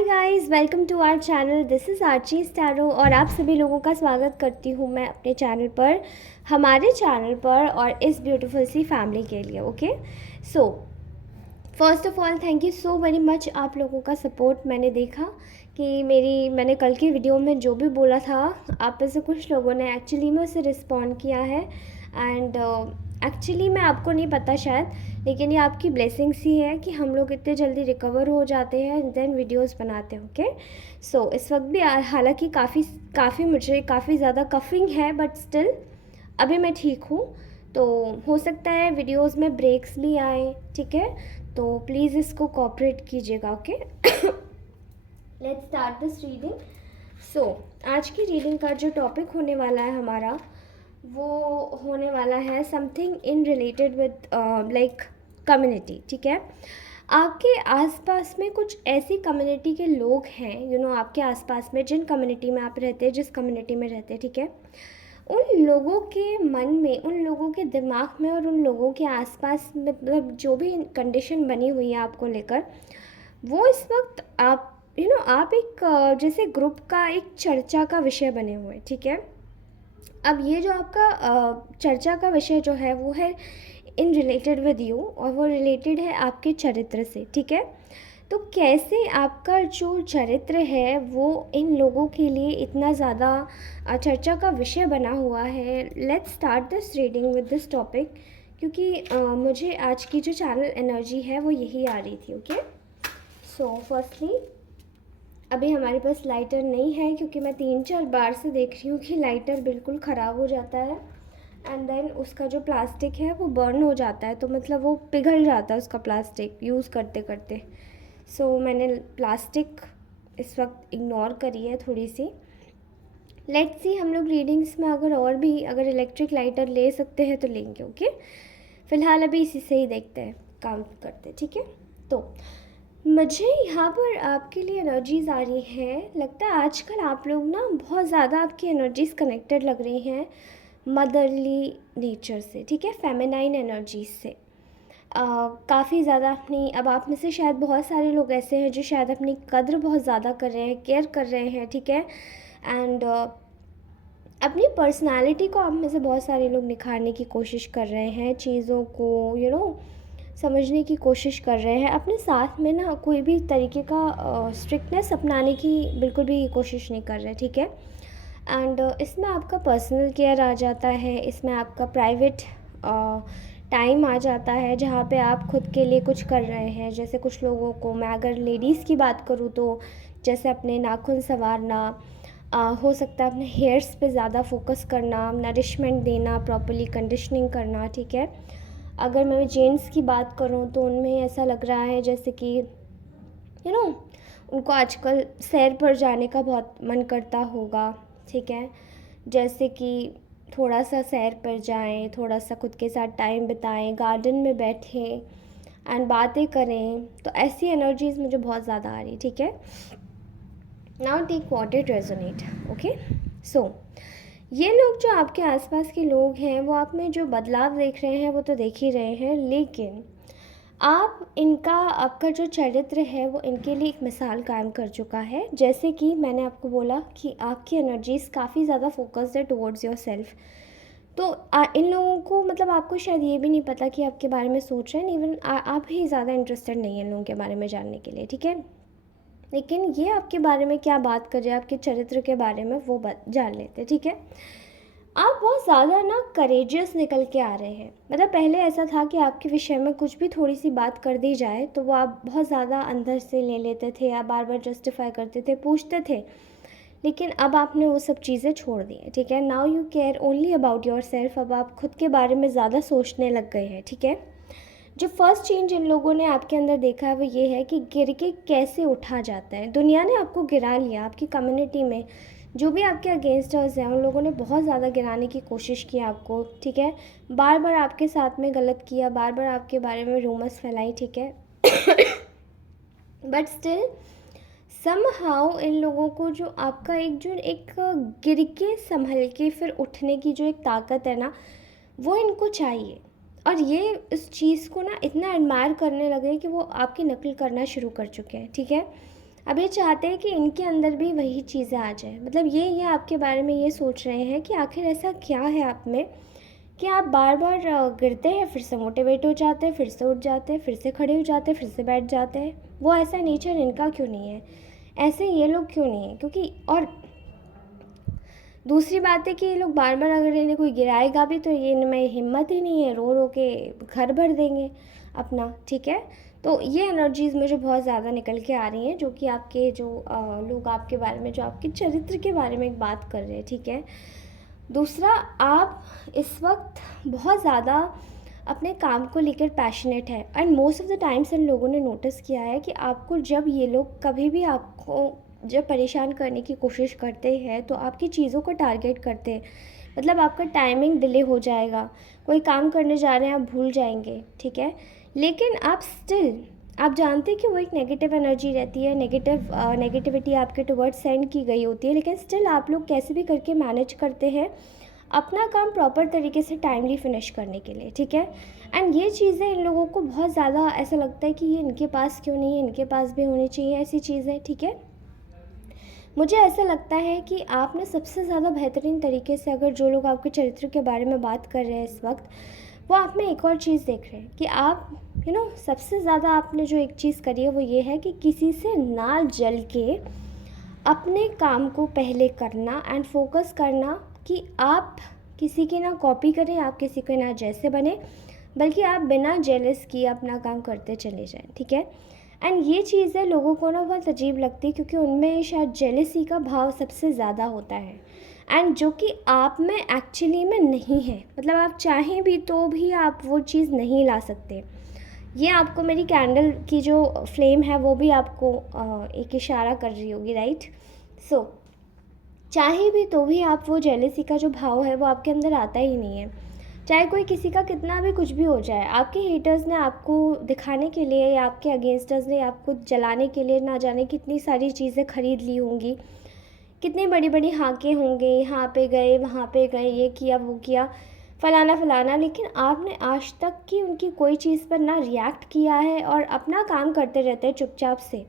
Hi guys, welcome to our channel. This is आर्ची स्टैरो और आप सभी लोगों का स्वागत करती हूँ मैं अपने चैनल पर, हमारे चैनल पर और इस ब्यूटीफुल सी फैमिली के लिए। Okay, so first of all thank you so very much. आप लोगों का सपोर्ट मैंने देखा कि मैंने कल की वीडियो में जो भी बोला था, आप में से कुछ लोगों ने एक्चुअली में उसे रिस्पॉन्ड किया है। एंड एक्चुअली मैं आपको नहीं पता शायद, लेकिन ये आपकी ब्लेसिंग्स ही है कि हम लोग इतने जल्दी रिकवर हो जाते हैं एंड देन वीडियोस बनाते हैं। ओके, सो इस वक्त भी हालांकि काफ़ी मुझे काफ़ी ज़्यादा कफिंग है, बट स्टिल अभी मैं ठीक हूँ। तो हो सकता है वीडियोस में ब्रेक्स भी आए, ठीक है, तो प्लीज़ इसको कोऑपरेट कीजिएगा। Okay, let's start this reading. So आज की रीडिंग का जो टॉपिक होने वाला है हमारा, वो होने वाला है something in related with like community. ठीक है, आपके आसपास में कुछ ऐसी कम्युनिटी के लोग हैं, आपके आसपास में जिन कम्युनिटी में आप रहते हैं, जिस कम्युनिटी में रहते हैं, ठीक है, उन लोगों के मन में, उन लोगों के दिमाग में और उन लोगों के आसपास मतलब जो भी कंडीशन बनी हुई है आपको लेकर, वो इस वक्त आप आप एक जैसे ग्रुप का एक चर्चा का विषय बने हुए हैं। ठीक है, अब ये जो आपका चर्चा का विषय जो है वो है इन रिलेटेड विद यू, और वो रिलेटेड है आपके चरित्र से। ठीक है, तो कैसे आपका जो चरित्र है वो इन लोगों के लिए इतना ज़्यादा चर्चा का विषय बना हुआ है। Let's start this reading with this topic, क्योंकि मुझे आज की जो चैनल एनर्जी है वो यही आ रही थी। ओके, सो फर्स्टली अभी हमारे पास लाइटर नहीं है, क्योंकि मैं 3-4 बार से देख रही हूँ कि लाइटर बिल्कुल ख़राब हो जाता है एंड देन उसका जो प्लास्टिक है वो बर्न हो जाता है, तो मतलब वो पिघल जाता है उसका प्लास्टिक यूज़ करते करते। सो मैंने प्लास्टिक इस वक्त इग्नोर करी है थोड़ी सी। लेट्स सी, हम लोग रीडिंग्स में अगर इलेक्ट्रिक लाइटर ले सकते हैं तो लेंगे। ओके, फ़िलहाल अभी इसी से ही देखते हैं, काम करते हैं। ठीक है, तो मुझे यहाँ पर आपके लिए एनर्जीज़ आ रही हैं। लगता है आजकल आप लोग ना बहुत ज़्यादा, आपकी एनर्जीज़ कनेक्टेड लग रही हैं मदरली नेचर से। ठीक है, फेमिनाइन एनर्जीज से काफ़ी ज़्यादा अपनी, अब आप में से शायद बहुत सारे लोग ऐसे हैं जो शायद अपनी कद्र बहुत ज़्यादा कर रहे हैं, केयर कर रहे हैं। ठीक है, एंड अपनी पर्सनालिटी को आप में से बहुत सारे लोग निखारने की कोशिश कर रहे हैं, चीज़ों को समझने की कोशिश कर रहे हैं। अपने साथ में ना कोई भी तरीके का स्ट्रिक्टनेस अपनाने की बिल्कुल भी कोशिश नहीं कर रहे। ठीक है, एंड इसमें आपका पर्सनल केयर आ जाता है, इसमें आपका प्राइवेट टाइम आ जाता है, जहाँ पे आप खुद के लिए कुछ कर रहे हैं। जैसे कुछ लोगों को, मैं अगर लेडीज़ की बात करूँ तो जैसे अपने नाखून संवारना, हो सकता है अपने हेयर्स पे ज़्यादा फोकस करना, नरिशमेंट देना, प्रॉपर्ली कंडीशनिंग करना। ठीक है, अगर मैं जेंट्स की बात करूँ तो उनमें ऐसा लग रहा है जैसे कि उनको आजकल सैर पर जाने का बहुत मन करता होगा। ठीक है, जैसे कि थोड़ा सा सैर पर जाएं, थोड़ा सा खुद के साथ टाइम बिताएं, गार्डन में बैठें एंड बातें करें, तो ऐसी एनर्जीज़ मुझे बहुत ज़्यादा आ रही। ठीक है, now take what it resonate. Okay, so ये लोग जो आपके आसपास के लोग हैं, वो आप में जो बदलाव देख रहे हैं वो तो देख ही रहे हैं, लेकिन आपका जो चरित्र है वो इनके लिए एक मिसाल कायम कर चुका है। जैसे कि मैंने आपको बोला कि आपकी एनर्जीज़ काफ़ी ज़्यादा फोकस्ड है टुवर्ड्स योर सेल्फ। तो इन लोगों को, मतलब आपको शायद ये भी नहीं पता कि आपके बारे में सोच रहे हैं, इवन आप ही ज़्यादा इंटरेस्टेड नहीं हैं इन लोगों के बारे में जानने के लिए। ठीक है, लेकिन ये आपके बारे में क्या बात कर रहे हैं, आपके चरित्र के बारे में वो जान लेते हैं। ठीक है, आप बहुत ज़्यादा ना करेजियस निकल के आ रहे हैं। मतलब पहले ऐसा था कि आपके विषय में कुछ भी थोड़ी सी बात कर दी जाए तो वो आप बहुत ज़्यादा अंदर से ले लेते थे, आप बार बार जस्टिफाई करते थे, पूछते थे, लेकिन अब आपने वो सब चीज़ें छोड़ दी हैं। ठीक है, now you care only about your self. अब आप खुद के बारे में ज़्यादा सोचने लग गए हैं। ठीक है, जो फर्स्ट चेंज इन लोगों ने आपके अंदर देखा है वो ये है कि गिर के कैसे उठा जाता है। दुनिया ने आपको गिरा लिया, आपकी कम्युनिटी में जो भी आपके अगेंस्टर्स हैं उन लोगों ने बहुत ज़्यादा गिराने की कोशिश की आपको। ठीक है, बार बार आपके साथ में गलत किया, बार बार आपके बारे में रूमर्स फैलाई। ठीक है, बट स्टिल समहाउ इन लोगों को जो आपका एक गिर के संभल के फिर उठने की जो एक ताकत है ना, वो इनको चाहिए। और ये इस चीज़ को ना इतना एडमायर करने लगे कि वो आपकी नकल करना शुरू कर चुके हैं। ठीक है, अब ये चाहते हैं कि इनके अंदर भी वही चीज़ें आ जाए, मतलब ये आपके बारे में ये सोच रहे हैं कि आखिर ऐसा क्या है आप में कि आप बार बार गिरते हैं, फिर से मोटिवेट हो जाते हैं, फिर से उठ जाते हैं, फिर से खड़े हो जाते हैं, फिर से बैठ जाते हैं। वो ऐसा नेचर इनका क्यों नहीं है, ऐसे ये लोग क्यों नहीं है? क्योंकि और दूसरी बात है कि ये लोग बार बार अगर इन्हें कोई गिराएगा भी तो ये इनमें हिम्मत ही नहीं है, रो रो के घर भर देंगे अपना, ठीक है। तो ये एनर्जीज़ मुझे बहुत ज़्यादा निकल के आ रही हैं, जो कि आपके जो लोग आपके बारे में, जो आपके चरित्र के बारे में एक बात कर रहे हैं, ठीक है। दूसरा, आप इस वक्त बहुत ज़्यादा अपने काम को लेकर पैशनेट है, and most of the times in लोगों ने नोटिस किया है कि आपको जब ये लोग कभी भी आपको जब परेशान करने की कोशिश करते हैं तो आपकी चीज़ों को टारगेट करते हैं, मतलब आपका टाइमिंग डिले हो जाएगा, कोई काम करने जा रहे हैं आप भूल जाएंगे, ठीक है। लेकिन आप स्टिल, आप जानते हैं कि वो एक नेगेटिव एनर्जी रहती है, नेगेटिविटी आपके टुवर्ड्स सेंड की गई होती है, लेकिन स्टिल आप लोग कैसे भी करके मैनेज करते हैं अपना काम प्रॉपर तरीके से टाइमली फिनिश करने के लिए, ठीक है। एंड ये चीज़ें इन लोगों को बहुत ज़्यादा ऐसा लगता है कि ये इनके पास क्यों नहीं है, इनके पास भी होनी चाहिए ऐसी चीज़ें, ठीक है। मुझे ऐसा लगता है कि आपने सबसे ज़्यादा बेहतरीन तरीके से, अगर जो लोग आपके चरित्र के बारे में बात कर रहे हैं इस वक्त, वो आप में एक और चीज़ देख रहे हैं कि आप सबसे ज़्यादा आपने जो एक चीज़ करी है वो ये है कि किसी से ना जल के अपने काम को पहले करना एंड फोकस करना, कि आप किसी की ना कॉपी करें, आप किसी के ना जैसे बने, बल्कि आप बिना जेलस किए अपना काम करते चले जाएं, ठीक है। एंड ये चीज़ें लोगों को ना बहुत अजीब लगती है, क्योंकि उनमें शायद जेलसी का भाव सबसे ज़्यादा होता है, एंड जो कि आप में एक्चुअली में नहीं है, मतलब आप चाहें भी तो भी आप वो चीज़ नहीं ला सकते। ये आपको मेरी कैंडल की जो फ्लेम है वो भी आपको एक इशारा कर रही होगी, राइट। सो चाहे भी तो भी आप वो जेलसी का जो भाव है वो आपके अंदर आता ही नहीं है, चाहे कोई किसी का कितना भी कुछ भी हो जाए। आपके हेटर्स ने आपको दिखाने के लिए, या आपके अगेंस्टर्स ने आपको जलाने के लिए ना जाने कितनी सारी चीज़ें खरीद ली होंगी, कितनी बड़ी बड़ी हाँकें होंगे, यहाँ पे गए वहाँ पे गए, ये किया वो किया, फलाना फलाना, लेकिन आपने आज तक की उनकी कोई चीज़ पर ना रिएक्ट किया है और अपना काम करते रहते हैं चुपचाप से।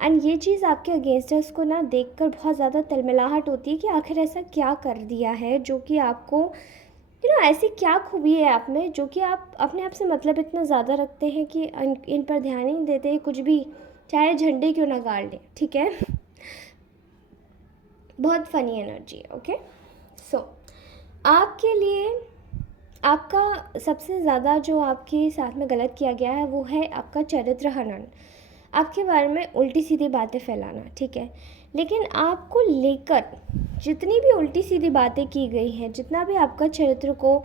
एंड ये चीज़ आपके अगेंस्टर्स को ना देखकर बहुत ज़्यादा तिलमिलाहट होती है कि आखिर ऐसा क्या कर दिया है जो कि आपको ऐसी क्या खूबी है आप में, जो कि आप अपने आप से मतलब इतना ज़्यादा रखते हैं कि इन पर ध्यान ही नहीं देते, कुछ भी चाहे झंडे क्यों ना गाड़ लें, ठीक है। बहुत फ़नी एनर्जी है, ओके। सो आपके लिए आपका सबसे ज़्यादा जो आपके साथ में गलत किया गया है वो है आपका चरित्र हनन, आपके बारे में उल्टी सीधी बातें फैलाना, ठीक है। लेकिन आपको लेकर जितनी भी उल्टी सीधी बातें की गई हैं, जितना भी आपका चरित्र को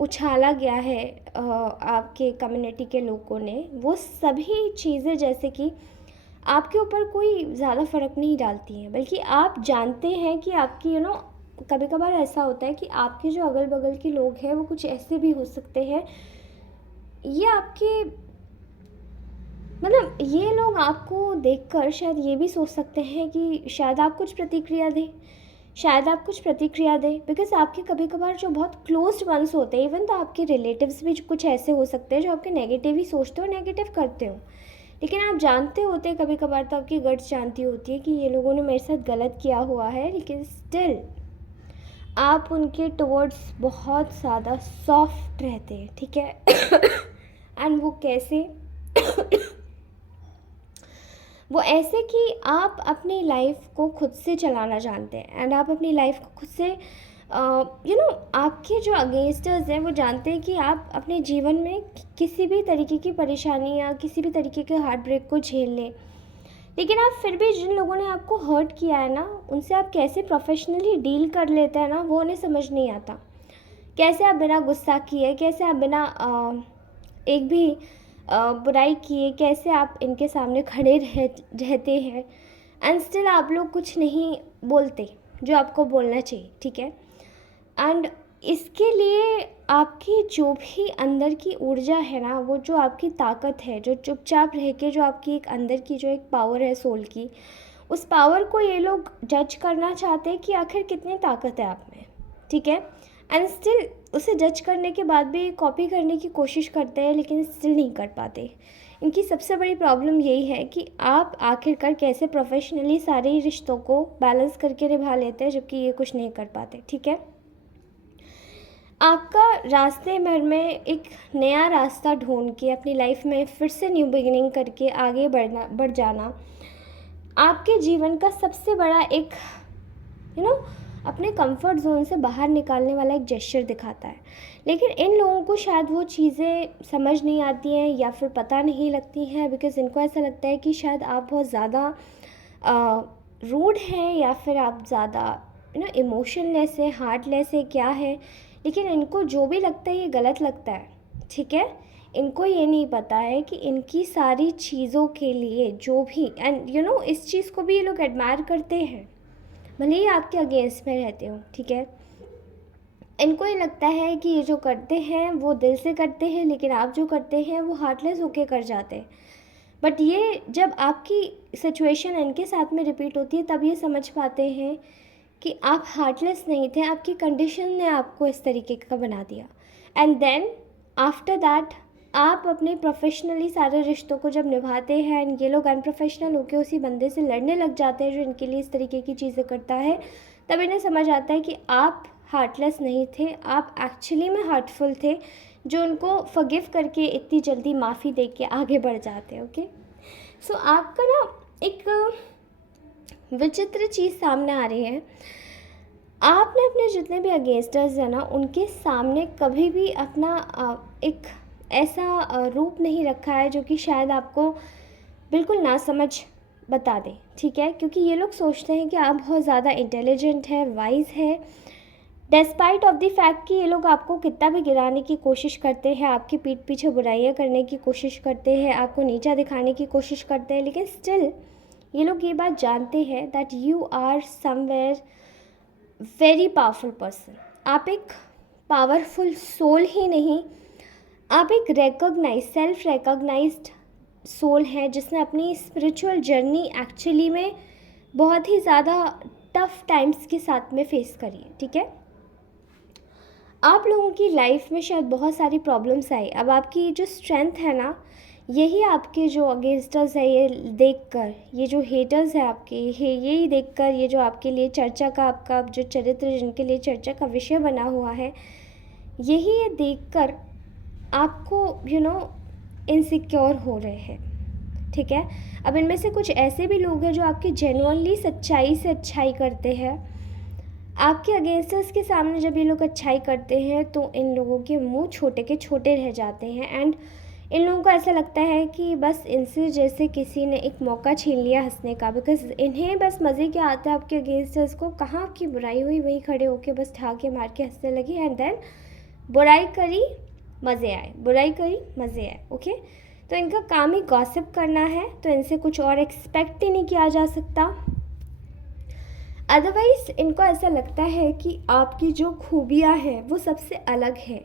उछाला गया है आपके कम्युनिटी के लोगों ने, वो सभी चीज़ें जैसे कि आपके ऊपर कोई ज़्यादा फ़र्क नहीं डालती हैं, बल्कि आप जानते हैं कि आपकी कभी कभार ऐसा होता है कि आपके जो अगल बगल के लोग हैं वो कुछ ऐसे भी हो सकते हैं, ये आपके मतलब ये लोग आपको देखकर शायद ये भी सोच सकते हैं कि शायद आप कुछ प्रतिक्रिया दें, शायद आप कुछ प्रतिक्रिया दें, बिकॉज आपके कभी कभार जो बहुत क्लोज्ड वंस होते हैं, इवन तो आपके रिलेटिव्स भी कुछ ऐसे हो सकते हैं जो आपके नेगेटिव ही सोचते हो, नेगेटिव करते हो, लेकिन आप जानते होते कभी कभार, तो आपकी गट्स जानती होती है कि ये लोगों ने मेरे साथ गलत किया हुआ है, लेकिन स्टिल आप उनके टुवर्ड्स बहुत ज़्यादा सॉफ्ट रहते हैं, ठीक है। एंड वो कैसे वो ऐसे कि आप अपनी लाइफ को खुद से चलाना जानते हैं, एंड आप अपनी लाइफ को खुद से आपके जो अगेंस्टर्स हैं वो जानते हैं कि आप अपने जीवन में किसी भी तरीके की परेशानी या किसी भी तरीके के हार्ट ब्रेक को झेल लें, लेकिन आप फिर भी जिन लोगों ने आपको हर्ट किया है ना, उनसे आप कैसे प्रोफेशनली डील कर लेते हैं ना, वो उन्हें समझ नहीं आता। कैसे आप बिना गुस्सा किए, कैसे आप बिना एक भी बुराई किए, कैसे आप इनके सामने खड़े रहते हैं, एंड स्टिल आप लोग कुछ नहीं बोलते जो आपको बोलना चाहिए, ठीक है। एंड इसके लिए आपकी जो भी अंदर की ऊर्जा है ना, वो जो आपकी ताकत है, जो चुपचाप रह के जो आपकी एक अंदर की जो एक पावर है सोल की, उस पावर को ये लोग जज करना चाहते हैं कि आखिर कितनी ताकत है आप में, ठीक है। एंड स्टिल उसे जज करने के बाद भी कॉपी करने की कोशिश करते हैं, लेकिन स्टिल नहीं कर पाते। इनकी सबसे बड़ी प्रॉब्लम यही है कि आप आखिरकार कैसे प्रोफेशनली सारे ही रिश्तों को बैलेंस करके निभा लेते हैं, जबकि ये कुछ नहीं कर पाते, ठीक है। आपका रास्ते भर में एक नया रास्ता ढूंढ के अपनी लाइफ में फिर से न्यू बिगिनिंग करके आगे बढ़ जाना आपके जीवन का सबसे बड़ा एक अपने कंफर्ट जोन से बाहर निकालने वाला एक जेस्चर दिखाता है। लेकिन इन लोगों को शायद वो चीज़ें समझ नहीं आती हैं या फिर पता नहीं लगती हैं, बिकॉज़ इनको ऐसा लगता है कि शायद आप बहुत ज़्यादा रूड हैं या फिर आप ज़्यादा इमोशनलेस है, हार्टलेस है, क्या है। लेकिन इनको जो भी लगता है ये गलत लगता है, ठीक है। इनको ये नहीं पता है कि इनकी सारी चीज़ों के लिए जो भी एंड इस चीज़ को भी ये लोग एडमायर करते हैं, भले ही आपके अगेंस्ट में रहते हो, ठीक है। इनको ये लगता है कि ये जो करते हैं वो दिल से करते हैं, लेकिन आप जो करते हैं वो हार्टलेस होके कर जाते हैं। बट ये जब आपकी सिचुएशन इनके साथ में रिपीट होती है तब ये समझ पाते हैं कि आप हार्टलेस नहीं थे, आपकी कंडीशन ने आपको इस तरीके का बना दिया। एंड देन आफ्टर दैट आप अपने प्रोफेशनली सारे रिश्तों को जब निभाते हैं एंड ये लोग अनप्रोफेशनल होकर उसी बंदे से लड़ने लग जाते हैं जो इनके लिए इस तरीके की चीज़ें करता है, तब इन्हें समझ आता है कि आप हार्टलेस नहीं थे, आप एक्चुअली में हार्टफुल थे, जो उनको फॉरगिव करके इतनी जल्दी माफ़ी दे के आगे बढ़ जाते हैं। ओके, सो आपका ना एक विचित्र चीज़ सामने आ रही है। आपने अपने जितने भी अगेंस्टर्स हैं ना, उनके सामने कभी भी अपना एक ऐसा रूप नहीं रखा है जो कि शायद आपको बिल्कुल ना समझ बता दे, ठीक है। क्योंकि ये लोग सोचते हैं कि आप बहुत ज़्यादा इंटेलिजेंट है, वाइज है, डिस्पाइट ऑफ द फैक्ट कि ये लोग आपको कितना भी गिराने की कोशिश करते हैं, आपकी पीठ पीछे बुराइयां करने की कोशिश करते हैं, आपको नीचा दिखाने की कोशिश करते हैं, लेकिन स्टिल ये लोग ये बात जानते हैं that you are somewhere very powerful person. आप एक पावरफुल सोल ही नहीं, आप एक सेल्फ रिकॉग्नाइज्ड सोल है जिसने अपनी स्पिरिचुअल जर्नी एक्चुअली में बहुत ही ज़्यादा टफ टाइम्स के साथ में फेस करी है, ठीक है। आप लोगों की लाइफ में शायद बहुत सारी प्रॉब्लम्स आई, अब आपकी जो स्ट्रेंथ है ना, यही आपके जो अगेंस्टर्स है ये देखकर, ये जो हेटर्स है आपके, यही देखकर, ये जो आपके लिए चर्चा का आपका जो चरित्र जिनके लिए चर्चा का विषय बना हुआ है, यही ये देखकर आपको इनसिक्योर हो रहे हैं, ठीक है। अब इनमें से कुछ ऐसे भी लोग हैं जो आपकी जेन्युइनली सच्चाई से अच्छाई करते हैं। आपके अगेंस्टर्स के सामने जब ये लोग अच्छाई करते हैं तो इन लोगों के मुंह छोटे के छोटे रह जाते हैं एंड इन लोगों को ऐसा लगता है कि बस इनसे जैसे किसी ने एक मौका छीन लिया हंसने का, बिकॉज इन्हें बस मज़े क्या आता है आपके अगेंस्टर्स को, कहाँ आपकी बुराई हुई वहीं खड़े होके बस ठाके मार के हंसने लगे एंड देन बुराई करी मज़े आए, बुराई करी मज़े आए। ओके, तो इनका काम ही गॉसिप करना है, तो इनसे कुछ और एक्सपेक्ट ही नहीं किया जा सकता। अदरवाइज़ इनको ऐसा लगता है कि आपकी जो खूबियाँ हैं वो सबसे अलग है।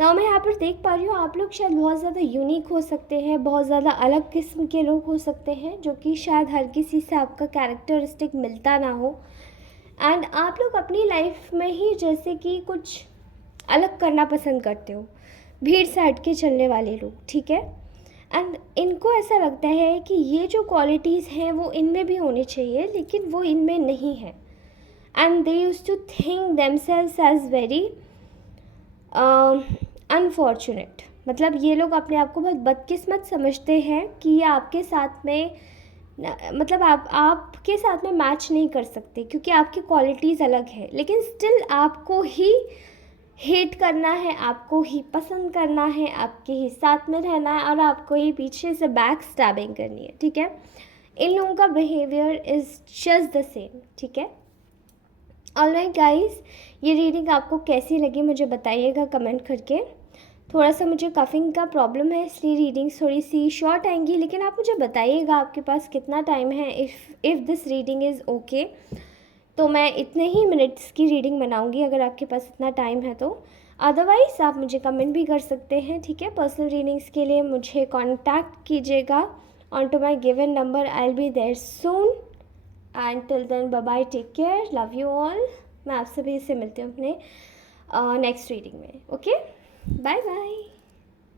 ना मैं यहाँ पर देख पा रही हूँ आप लोग शायद बहुत ज़्यादा यूनिक हो सकते हैं, बहुत ज़्यादा अलग किस्म के लोग हो सकते हैं जो कि शायद हर किसी से आपका कैरेक्टरिस्टिक मिलता ना हो। एंड आप लोग अपनी लाइफ में ही जैसे कि कुछ अलग करना पसंद करते हो, भीड़ से हट के चलने वाले लोग, ठीक है। एंड इनको ऐसा लगता है कि ये जो क्वालिटीज़ हैं वो इनमें भी होनी चाहिए, लेकिन वो इनमें नहीं है। And they used to think themselves as very unfortunate, मतलब ये लोग अपने आप को बहुत बदकिस्मत समझते हैं कि ये आपके साथ में मतलब आपके साथ में मैच नहीं कर सकते क्योंकि आपकी क्वालिटीज़ अलग है, लेकिन स्टिल आपको ही हेट करना है, आपको ही पसंद करना है, आपके ही साथ में रहना है और आपको ही पीछे से बैक स्टैबिंग करनी है, ठीक है। इन लोगों का behaviour is just the same, ठीक है। ऑलराइट गाइस, ये रीडिंग आपको कैसी लगी मुझे बताइएगा कमेंट करके। थोड़ा सा मुझे कफिंग का प्रॉब्लम है इसलिए रीडिंग्स थोड़ी सी शॉर्ट आएंगी, लेकिन आप मुझे बताइएगा आपके पास कितना टाइम है। If this reading is okay तो मैं इतने ही मिनट्स की रीडिंग बनाऊंगी अगर आपके पास इतना टाइम है तो। अदरवाइज़ आप मुझे कमेंट भी कर सकते हैं, ठीक है। पर्सनल रीडिंग्स के लिए मुझे कॉन्टैक्ट कीजिएगा on to my given number, I will be there soon. And till then bye bye, take care, love you all. मैं आप सभी से मिलती हूँ अपने नेक्स्ट रीडिंग में। Okay, bye bye.